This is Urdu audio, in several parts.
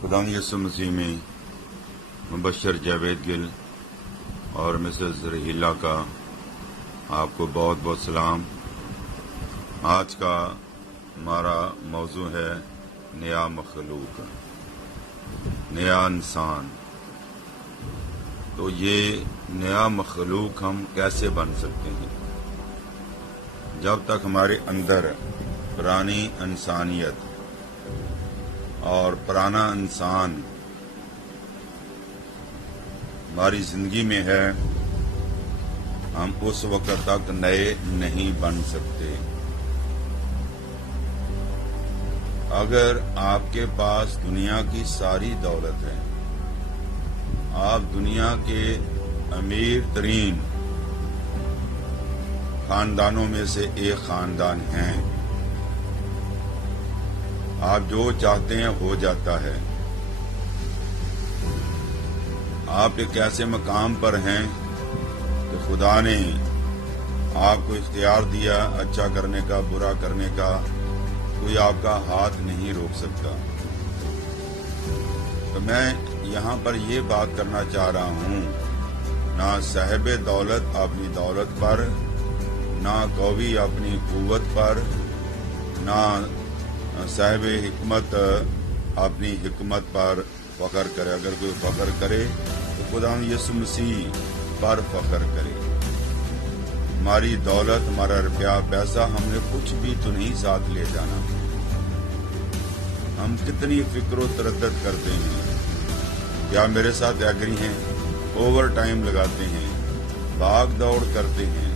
خدا یسوع مسیح میں مبشر جاوید گل اور مسز رحیلہ کا آپ کو بہت بہت سلام۔ آج کا ہمارا موضوع ہے نیا مخلوق، نیا انسان۔ تو یہ نیا مخلوق ہم کیسے بن سکتے ہیں؟ جب تک ہمارے اندر پرانی انسانیت اور پرانا انسان ہماری زندگی میں ہے، ہم اس وقت تک نئے نہیں بن سکتے۔ اگر آپ کے پاس دنیا کی ساری دولت ہے، آپ دنیا کے امیر ترین خاندانوں میں سے ایک خاندان ہیں، آپ جو چاہتے ہیں ہو جاتا ہے، آپ ایک ایسے مقام پر ہیں کہ خدا نے آپ کو اختیار دیا اچھا کرنے کا، برا کرنے کا، کوئی آپ کا ہاتھ نہیں روک سکتا۔ تو میں یہاں پر یہ بات کرنا چاہ رہا ہوں، نہ صاحب دولت اپنی دولت پر، نہ قوی اپنی قوت پر، نہ صاحب حکمت اپنی حکمت پر فخر کرے۔ اگر کوئی فخر کرے تو خدا یسوع مسیح پر فخر کرے۔ ہماری دولت، ہمارا روپیہ پیسہ، ہم نے کچھ بھی تو نہیں ساتھ لے جانا۔ ہم کتنی فکر و تردد کرتے ہیں، کیا میرے ساتھ ایگری ہیں؟ اوور ٹائم لگاتے ہیں، بھاگ دوڑ کرتے ہیں۔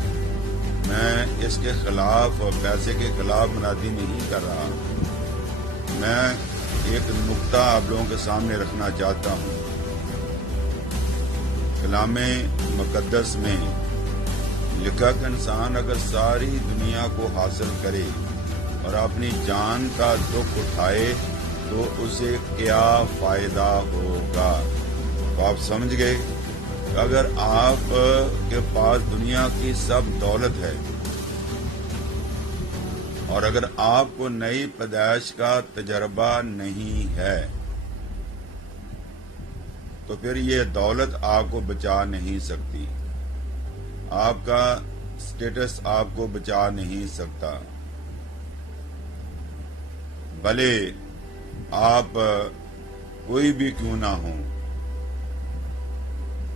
میں اس کے خلاف، پیسے کے خلاف منادی نہیں کر رہا، میں ایک نقطہ آپ لوگوں کے سامنے رکھنا چاہتا ہوں۔ کلام مقدس میں لکھا کہ انسان اگر ساری دنیا کو حاصل کرے اور اپنی جان کا دکھ اٹھائے تو اسے کیا فائدہ ہوگا؟ تو آپ سمجھ گئے کہ اگر آپ کے پاس دنیا کی سب دولت ہے اور اگر آپ کو نئی پیدائش کا تجربہ نہیں ہے تو پھر یہ دولت آپ کو بچا نہیں سکتی، آپ کا سٹیٹس آپ کو بچا نہیں سکتا۔ بھلے آپ کوئی بھی کیوں نہ ہوں،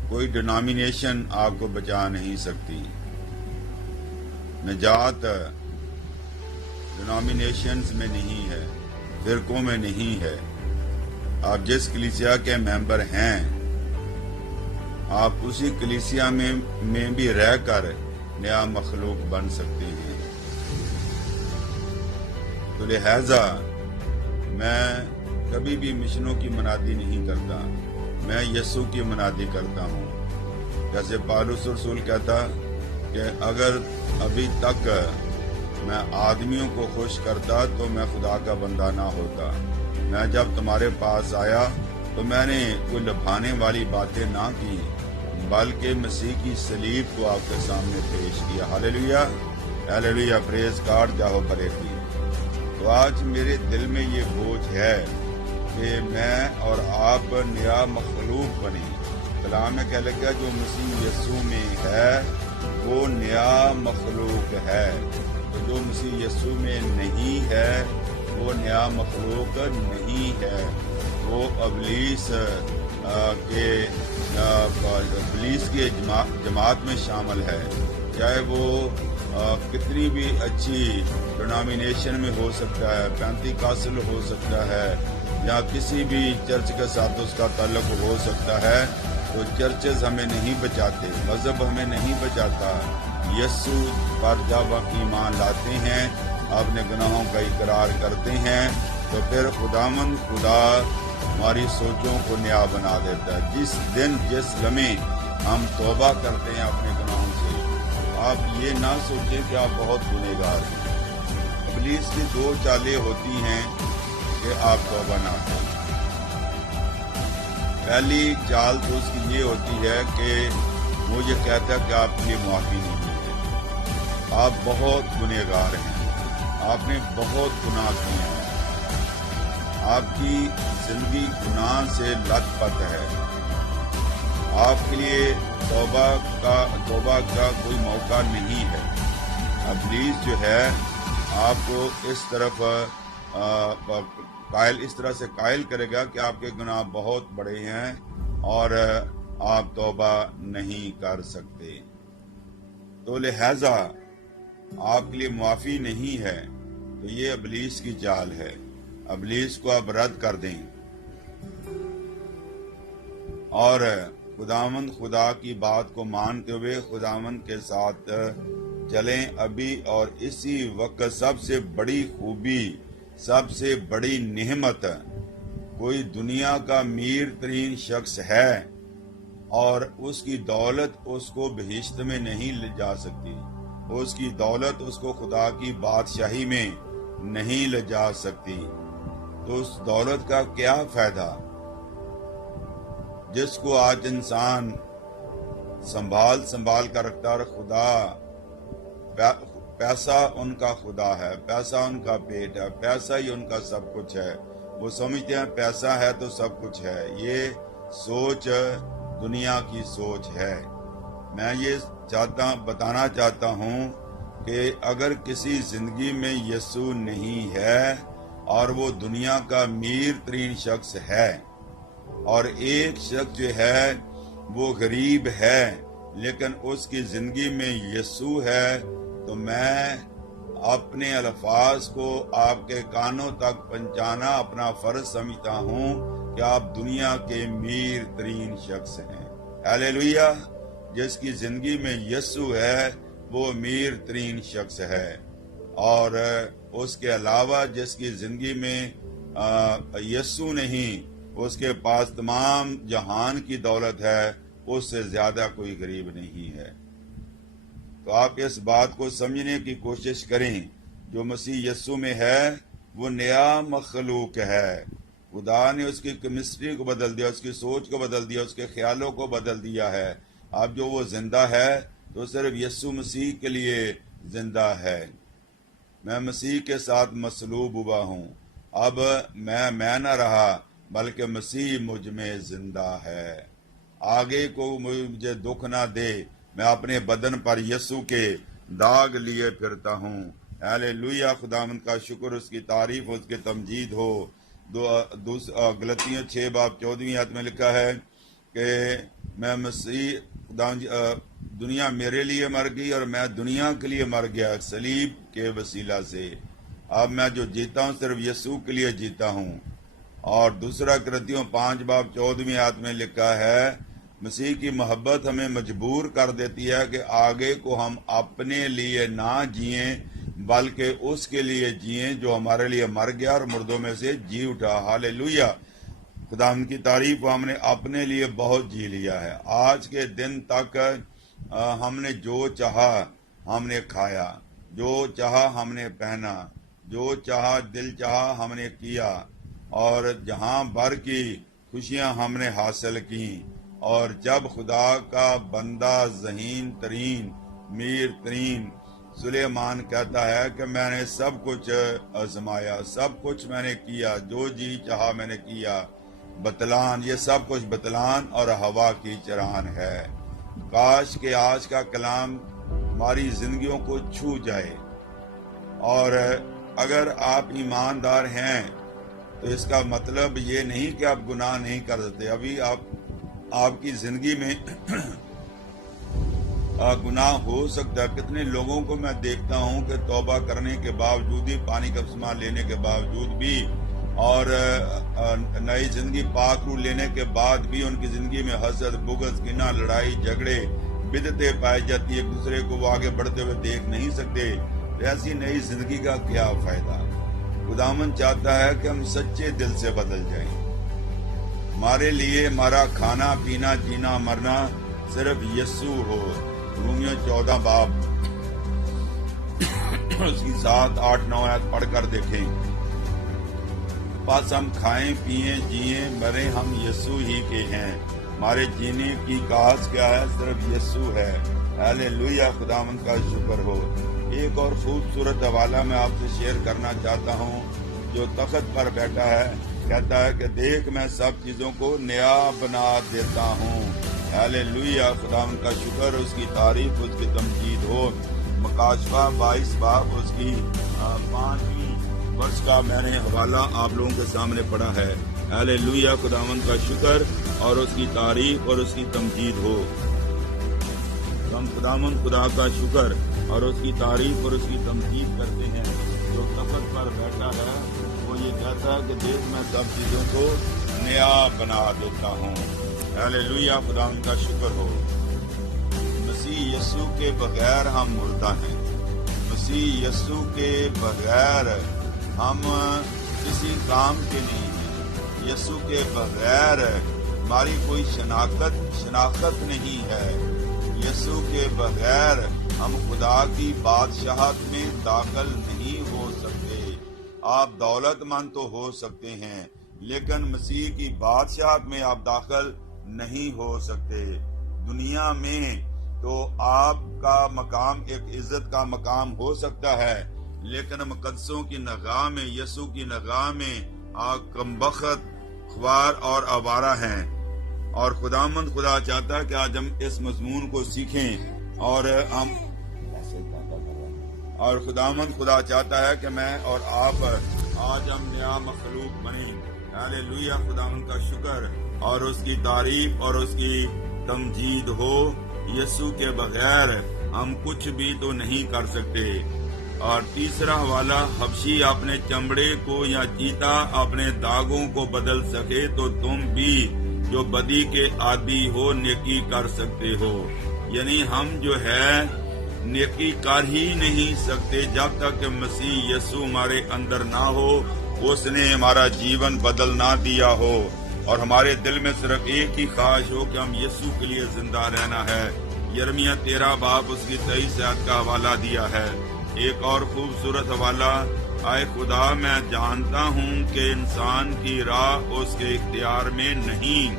کوئی ڈینامینیشن آپ کو بچا نہیں سکتی۔ نجات ڈینامینیشنز میں نہیں ہے، فرقوں میں نہیں ہے۔ آپ جس کلیسیا کے ممبر ہیں، آپ اسی کلیسیا میں بھی رہ کر نیا مخلوق بن سکتے ہیں۔ تو لہذا میں کبھی بھی مشنوں کی منادی نہیں کرتا، میں یسوع کی منادی کرتا ہوں۔ جیسے پالوس رسول کہتا کہ اگر ابھی تک میں آدمیوں کو خوش کرتا تو میں خدا کا بندہ نہ ہوتا۔ میں جب تمہارے پاس آیا تو میں نے کوئی لبھانے والی باتیں نہ کی، بلکہ مسیح کی صلیب کو آپ کے سامنے پیش کیا۔ ہاللیلویہ، ہاللیلویہ، پریز گاڈ، جاہو بھلے کی۔ تو آج میرے دل میں یہ بوجھ ہے کہ میں اور آپ نیا مخلوق بنیں۔ کلام میں کہہ لگا جو مسیح یسوع میں ہے وہ نیا مخلوق ہے، تو جو مسیح یسوع میں نہیں ہے وہ نیا مخلوق نہیں ہے۔ وہ ابلیس کی جماعت میں شامل ہے، چاہے وہ کتنی بھی اچھی ڈینامینیشن میں ہو سکتا ہے، پینتی کاسل ہو سکتا ہے، یا کسی بھی چرچ کے ساتھ اس کا تعلق ہو سکتا ہے۔ تو چرچز ہمیں نہیں بچاتے، مذہب ہمیں نہیں بچاتا۔ یسوع پر جب ہم ایمان لاتے ہیں، اپنے گناہوں کا اقرار کرتے ہیں، تو پھر خداوند خدا ہماری سوچوں کو نیا بنا دیتا ہے۔ جس دن، جس لمحے ہم توبہ کرتے ہیں اپنے گناہوں سے، آپ یہ نہ سوچیں کہ آپ بہت گنہگار ہیں۔ ابلیس کی دو چالیں ہوتی ہیں کہ آپ توبہ نہ کریں۔ پہلی چال تو اس کی یہ ہوتی ہے کہ وہ یہ کہتا ہے کہ آپ کی معافی نہیں ہے، آپ بہت گنہگار ہیں، آپ نے بہت گناہ کیے ہیں، آپ کی زندگی گناہ سے لت پت ہے، آپ کے لیے توبہ کا کوئی موقع نہیں ہے۔ ابلیس جو ہے آپ کو اس طرح سے قائل کرے گا کہ آپ کے گناہ بہت بڑے ہیں اور آپ توبہ نہیں کر سکتے، تو لہذا آپ کے لیے معافی نہیں ہے۔ تو یہ ابلیس کی چال ہے، ابلیس کو آپ رد کر دیں اور خداوند خدا کی بات کو مانتے ہوئے خداوند کے ساتھ چلیں ابھی، اور اسی وقت سب سے بڑی خوبی، سب سے بڑی نعمت، کوئی دنیا کا امیر ترین شخص ہے اور اس کی دولت اس کو بہشت میں نہیں لے جا سکتی، اس کی دولت اس کو خدا کی بادشاہی میں نہیں لے جا سکتی، تو اس دولت کا کیا فائدہ جس کو آج انسان سنبھال کر رکھتا، اور خدا پیسہ ان کا خدا ہے، پیسہ ان کا پیٹ ہے، پیسہ ہی ان کا سب کچھ ہے، وہ سمجھتے ہیں پیسہ ہے تو سب کچھ ہے۔ یہ سوچ دنیا کی سوچ ہے۔ میں یہ بتانا چاہتا ہوں کہ اگر کسی زندگی میں یسوع نہیں ہے اور وہ دنیا کا امیر ترین شخص ہے، اور ایک شخص جو ہے وہ غریب ہے لیکن اس کی زندگی میں یسوع ہے، تو میں اپنے الفاظ کو آپ کے کانوں تک پہنچانا اپنا فرض سمجھتا ہوں کہ آپ دنیا کے امیر ترین شخص ہیں۔ ہیلیلویا! جس کی زندگی میں یسوع ہے وہ امیر ترین شخص ہے، اور اس کے علاوہ جس کی زندگی میں یسوع نہیں، اس کے پاس تمام جہان کی دولت ہے، اس سے زیادہ کوئی غریب نہیں ہے۔ تو آپ اس بات کو سمجھنے کی کوشش کریں، جو مسیح یسوع میں ہے وہ نیا مخلوق ہے۔ خدا نے اس کی کیمسٹری کو بدل دیا، اس کی سوچ کو بدل دیا، اس کے خیالوں کو بدل دیا ہے۔ اب جو وہ زندہ ہے تو صرف یسوع مسیح کے لیے زندہ ہے۔ میں مسیح کے ساتھ مصلوب ہوا ہوں، اب میں نہ رہا بلکہ مسیح مجھ میں زندہ ہے۔ آگے کو مجھے دکھ نہ دے، میں اپنے بدن پر یسوع کے داغ لیے پھرتا ہوں۔ ہیلیلویا! خداوند کا شکر، اس کی تعریف، اس کی تمجید ہو۔ غلطیوں 6:14 میں لکھا ہے کہ میں مسیح دنیا میرے لیے مر گئی اور میں دنیا کے لیے مر گیا صلیب کے وسیلہ سے۔ اب میں جو جیتا ہوں صرف یسوع کے لیے جیتا ہوں۔ اور دوسرا غلطیوں 5:14 میں لکھا ہے مسیح کی محبت ہمیں مجبور کر دیتی ہے کہ آگے کو ہم اپنے لیے نہ جئیں بلکہ اس کے لیے جئیں جو ہمارے لیے مر گیا اور مردوں میں سے جی اٹھا۔ ہالےلویا! خدا ان کی تعریف، ہم نے اپنے لیے بہت جی لیا ہے۔ آج کے دن تک ہم نے جو چاہا ہم نے کھایا، جو چاہا ہم نے پہنا، جو چاہا دل چاہا ہم نے کیا، اور جہاں بھر کی خوشیاں ہم نے حاصل کی۔ اور جب خدا کا بندہ ذہین ترین، میر ترین سلیمان کہتا ہے کہ میں نے سب کچھ آزمایا، سب کچھ میں نے کیا، جو جی چاہا میں نے کیا، بتلان، یہ سب کچھ بتلان اور ہوا کی چران ہے۔ کاش کہ آج کا کلام ہماری زندگیوں کو چھو جائے، اور اگر آپ ایماندار ہیں تو اس کا مطلب یہ نہیں کہ آپ گناہ نہیں کر سکتے۔ ابھی آپ کی زندگی میں گناہ ہو سکتا ہے۔ کتنے لوگوں کو میں دیکھتا ہوں کہ توبہ کرنے کے باوجود ہی، پانی کا بپتسمہ لینے کے باوجود بھی، اور نئی زندگی پاک روح لینے کے بعد بھی ان کی زندگی میں حسد، بغض، کینہ، لڑائی، جھگڑے، بدعتیں پائی جاتی ہے، ایک دوسرے کو وہ آگے بڑھتے ہوئے دیکھ نہیں سکتے۔ ایسی نئی زندگی کا کیا فائدہ؟ خداوند چاہتا ہے کہ ہم سچے دل سے بدل جائیں۔ ہمارے لیے ہمارا کھانا پینا جینا مرنا صرف یسوع ہو۔ رومیو 14 باب اس کی 7، 8، 9 آیت پڑھ کر دیکھیں۔ بس ہم کھائیں پیئیں جئیں مریں ہم یسوع ہی کے ہیں۔ ہمارے جینے کی کاز کیا ہے؟ صرف یسوع ہے۔ ہیلیلویا! خداوند کا شکر ہو۔ ایک اور خوبصورت حوالہ میں آپ سے شیئر کرنا چاہتا ہوں۔ جو تخت پر بیٹھا ہے کہتا ہے کہ دیکھ میں سب چیزوں کو نیا بنا دیتا ہوں۔ ہالےلویا، خداوند کا شکر، اس کی تعریف، اس کی تمجید ہو۔ مکاشفہ 22 باب اس کی 5ویں ورس کا میں نے حوالہ آپ لوگوں کے سامنے پڑھا ہے۔ ہالےلویا، خداوند کا شکر اور اس کی تعریف اور اس کی تمجید ہو۔ ہم خداوند خدا کا شکر اور اس کی تعریف اور اس کی تمجید کرتے ہیں۔ جو تخت پر بیٹھا ہے وہ یہ کہتا ہے کہ دیکھ میں سب چیزوں کو نیا بنا دیتا ہوں۔ ہالےلویا، خداوند کا شکر ہو۔ مسیح یسوع کے بغیر ہم مردہ ہیں۔ مسیح یسوع کے بغیر ہم کسی کام کے نہیں ہیں۔ یسوع کے بغیر ہماری کوئی شناخت نہیں ہے۔ یسوع کے بغیر ہم خدا کی بادشاہت میں داخل نہیں ہو سکتے۔ آپ دولت مند تو ہو سکتے ہیں لیکن مسیح کی بادشاہت میں آپ داخل نہیں ہو سکتے۔ دنیا میں تو آپ کا مقام ایک عزت کا مقام ہو سکتا ہے لیکن مقدسوں کی نگاہ میں، یسوع کی نگاہ میں آپ کمبخت، خوار اور آوارہ ہیں۔ اور خداوند خدا چاہتا ہے کہ آج ہم اس مضمون کو سیکھیں اور خداوند خدا چاہتا ہے کہ میں اور آپ آج ہم نیا مخلوق بنیں۔ ہالےلویا، خداوند کا شکر اور اس کی تعریف اور اس کی تمجید ہو۔ یسوع کے بغیر ہم کچھ بھی تو نہیں کر سکتے۔ اور تیسرا حوالہ، حبشی اپنے چمڑے کو یا چیتا اپنے داغوں کو بدل سکے تو تم بھی جو بدی کے عادی ہو نیکی کر سکتے ہو۔ یعنی ہم جو ہے نیکی کر ہی نہیں سکتے جب تک کہ مسیح یسوع ہمارے اندر نہ ہو، اس نے ہمارا جیون بدل نہ دیا ہو اور ہمارے دل میں صرف ایک ہی خواہش ہو کہ ہم یسوع کے لیے زندہ رہنا ہے۔ یرمیہ 13 باب اس کی 23 آیت کا حوالہ دیا ہے۔ ایک اور خوبصورت حوالہ، اے خدا میں جانتا ہوں کہ انسان کی راہ اس کے اختیار میں نہیں۔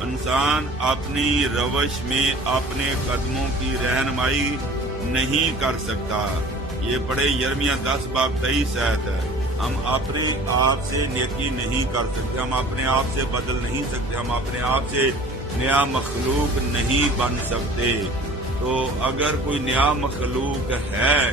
انسان اپنی روش میں اپنے قدموں کی رہنمائی نہیں کر سکتا۔ یہ بڑے یرمیہ 10 باب 23 آیت ہے۔ ہم اپنے آپ سے نیکی نہیں کر سکتے، ہم اپنے آپ سے بدل نہیں سکتے، ہم اپنے آپ سے نیا مخلوق نہیں بن سکتے۔ تو اگر کوئی نیا مخلوق ہے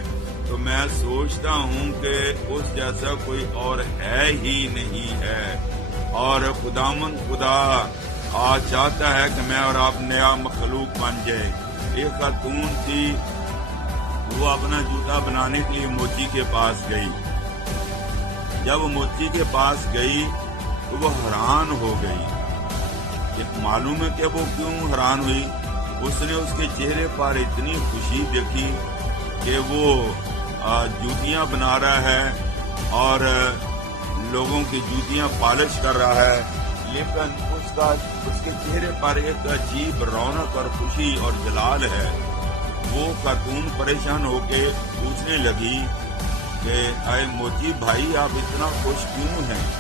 تو میں سوچتا ہوں کہ اس جیسا کوئی اور ہے ہی نہیں ہے۔ اور خداوند خدا آج چاہتا ہے کہ میں اور آپ نیا مخلوق بن جائے۔ ایک خاتون تھی، وہ اپنا جوتا بنانے کے لیے موچی کے پاس گئی۔ جب وہ موچی کے پاس گئی تو وہ حیران ہو گئی۔ معلوم ہے کہ وہ کیوں حیران ہوئی؟ اس نے اس کے چہرے پر اتنی خوشی دیکھی کہ وہ جوتیاں بنا رہا ہے اور لوگوں کی جوتیاں پالش کر رہا ہے، لیکن اس کے چہرے پر ایک عجیب رونق اور خوشی اور جلال ہے۔ وہ خاتون پریشان ہو کے پوچھنے لگی کہ اے موچی بھائی، آپ اتنا خوش کیوں ہیں؟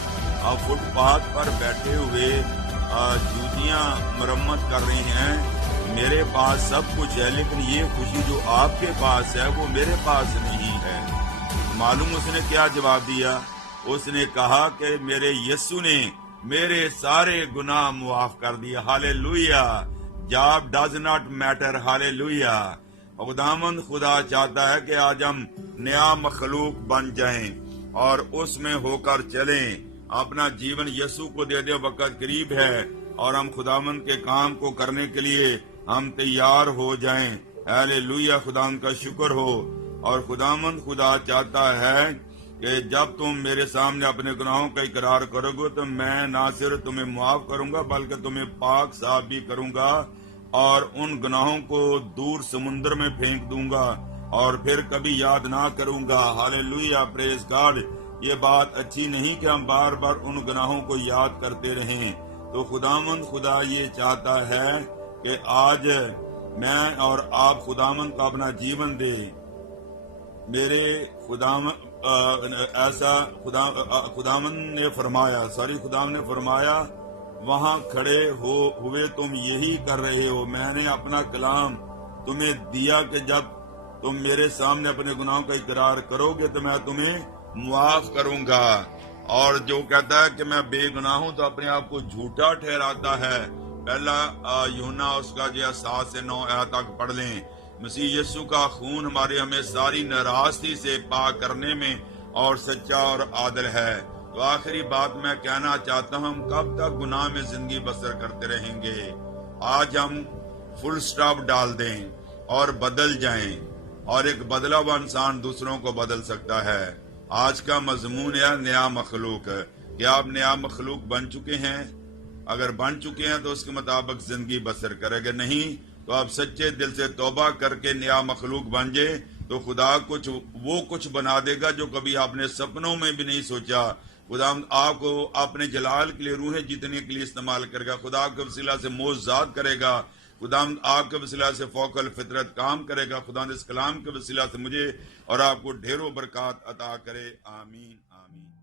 آپ فٹ پاتھ پر بیٹھے ہوئے جوتیاں مرمت کر رہی ہیں، میرے پاس سب کچھ ہے لیکن یہ خوشی جو آپ کے پاس ہے وہ میرے پاس نہیں ہے۔ معلوم اس نے کیا جواب دیا؟ اس نے کہا کہ میرے یسوع نے میرے سارے گناہ معاف کر دیا۔ ہالےلویا، جاب ڈز ناٹ میٹر۔ ہالےلویا، خداوند خدا چاہتا ہے کہ آج ہم نیا مخلوق بن جائیں اور اس میں ہو کر چلیں۔ اپنا جیون یسوع کو دے دے، وقت قریب ہے اور ہم خداوند کے کام کو کرنے کے لیے ہم تیار ہو جائیں۔ ہالےلویا، خداوند کا شکر ہو۔ اور خداوند خدا چاہتا ہے کہ جب تم میرے سامنے اپنے گناہوں کا اقرار کرو گے تو میں نہ صرف تمہیں معاف کروں گا بلکہ تمہیں پاک صاف بھی کروں گا اور ان گناہوں کو دور سمندر میں پھینک دوں گا اور پھر کبھی یاد نہ کروں گا۔ ہالےلویا، پریز گاڈ۔ یہ بات اچھی نہیں کہ ہم بار بار ان گناہوں کو یاد کرتے رہیں۔ تو خداوند خدا یہ چاہتا ہے کہ آج میں اور آپ خداوند کا اپنا جیون دے۔ میرے خداوند نے فرمایا وہاں کھڑے ہوئے تم یہی کر رہے ہو۔ میں نے اپنا کلام تمہیں دیا کہ جب تم میرے سامنے اپنے گناہوں کا اقرار کرو گے تو میں تمہیں معاف کروں گا۔ اور جو کہتا ہے کہ میں بے گناہ ہوں تو اپنے آپ کو جھوٹا ٹھہراتا ہے۔ پہلا یوحنا اس کا جو 7 سے 9 آیات تک پڑھ لیں۔ مسیح یسو کا خون ہمارے ہمیں ساری ناراستی سے پاک کرنے میں اور سچا اور عادل ہے۔ تو آخری بات میں کہنا چاہتا ہوں، ہم کب تک گناہ میں زندگی بسر کرتے رہیں گے؟ آج ہم فل سٹاپ ڈال دیں اور بدل جائیں، اور ایک بدلا ہوا انسان دوسروں کو بدل سکتا ہے۔ آج کا مضمون ہے نیا مخلوق۔ کیا آپ نیا مخلوق بن چکے ہیں؟ اگر بن چکے ہیں تو اس کے مطابق زندگی بسر کرے، اگر نہیں تو آپ سچے دل سے توبہ کر کے نیا مخلوق بن جائے تو خدا کچھ بنا دے گا جو کبھی آپ نے سپنوں میں بھی نہیں سوچا۔ خدا آپ کو اپنے جلال کے لیے روحیں جیتنے کے لیے استعمال کرے گا، خدا کے وسیلہ سے معجزات کرے گا، خدا آپ کے وسیلہ سے فوق الفطرت کام کرے گا۔ خدا اس کلام کے وسیلہ سے مجھے اور آپ کو ڈھیروں برکات عطا کرے، آمین۔